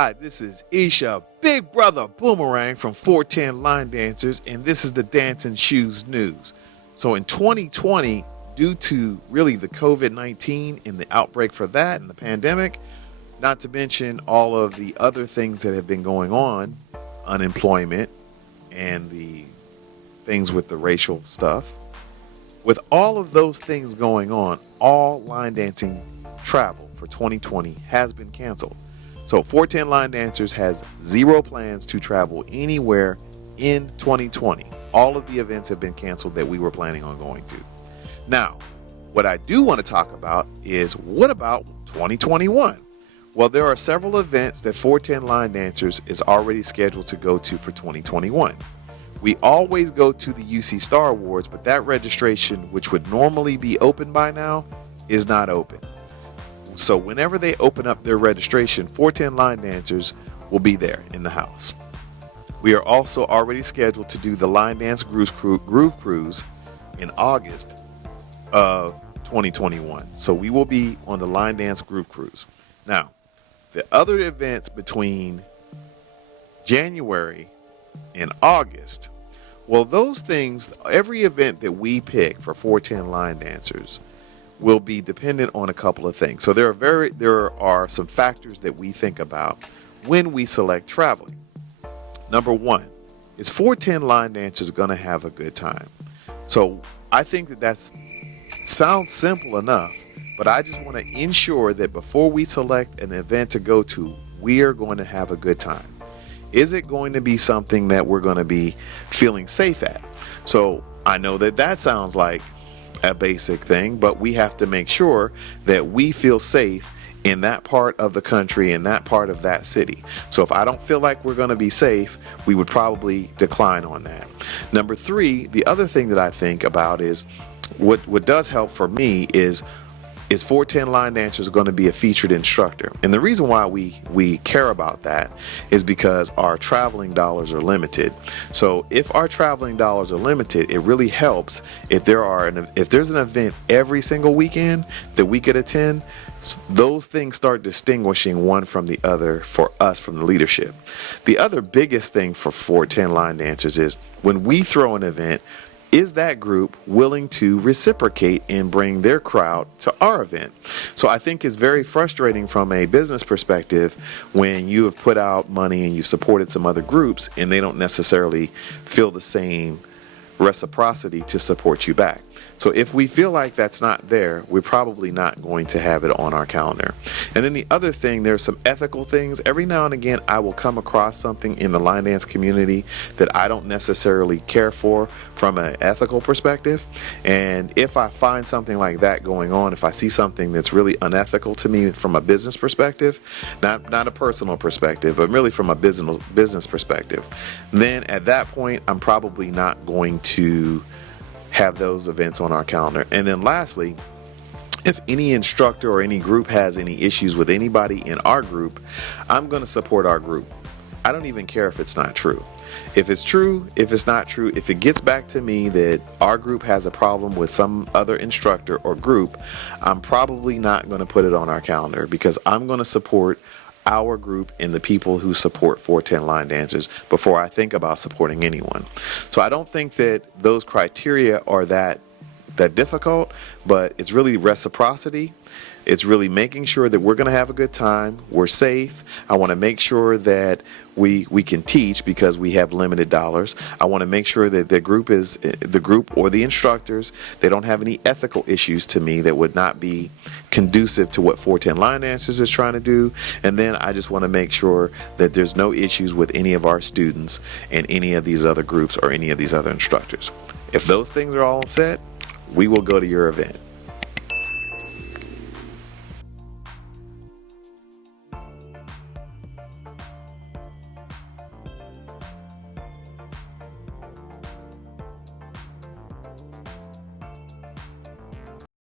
Hi, this is Isha, Big Brother Boomerang from 410 Line Dancers, and this is the Dancing Shoes News. So in 2020, due to really the COVID-19 and the outbreak for that and the pandemic, not to mention all of the other things that have been going on, unemployment and the things with the racial stuff, with all of those things going on, all line dancing travel for 2020 has been canceled. So 410 Line Dancers has zero plans to travel anywhere in 2020. All of the events have been canceled that we were planning on going to. Now, what I do want to talk about is, what about 2021? Well, there are several events that 410 Line Dancers is already scheduled to go to for 2021. We always go to the UC Star Awards, but that registration, which would normally be open by now, is not open. So whenever they open up their registration, 410 Line Dancers will be there in the house. We are also already scheduled to do the Line Dance Groove Cruise in August of 2021. So we will be on the Line Dance Groove Cruise. Now, the other events between January and August, well, those things, every event that we pick for 410 Line Dancers will be dependent on a couple of things. So there are some factors that we think about when we select traveling. Number one, is 410 Line Dancers going to have a good time? So I think that sounds simple enough, but I just want to ensure that before we select an event to go to, we are going to have a good time. Is it going to be something that we're going to be feeling safe at? So I know that sounds like a basic thing, but we have to make sure that we feel safe in that part of the country, in that part of that city. So if I don't feel like we're going to be safe, we would probably decline on that. Number three, the other thing that I think about is what does help for me is 410 Line Dancers going to be a featured instructor? And the reason why we care about that is because our traveling dollars are limited. So if our traveling dollars are limited, it really helps if there's an event every single weekend that we could attend. Those things start distinguishing one from the other for us from the leadership. The other biggest thing for 410 Line Dancers is when we throw an event, is that group willing to reciprocate and bring their crowd to our event? So I think it's very frustrating from a business perspective when you have put out money and you've supported some other groups and they don't necessarily feel the same reciprocity to support you back. So if we feel like that's not there, we're probably not going to have it on our calendar. And then the other thing, there's some ethical things. Every now and again, I will come across something in the line dance community that I don't necessarily care for from an ethical perspective. And if I find something like that going on, if I see something that's really unethical to me from a business perspective, not a personal perspective, but really from a business perspective, then at that point, I'm probably not going to have those events on our calendar. And then lastly, if any instructor or any group has any issues with anybody in our group, I'm going to support our group. I don't even care if it's not true. If it's true, if it's not true, if it gets back to me that our group has a problem with some other instructor or group, I'm probably not going to put it on our calendar because I'm going to support our group and the people who support 410 Line Dancers before I think about supporting anyone. So I don't think that those criteria are that difficult, but it's really reciprocity. It's really making sure that we're going to have a good time. We're safe. I want to make sure that we can teach because we have limited dollars. I want to make sure that the group or the instructors, they don't have any ethical issues to me that would not be conducive to what 410 Line Dancers is trying to do. And then I just want to make sure that there's no issues with any of our students and any of these other groups or any of these other instructors. If those things are all set, we will go to your event.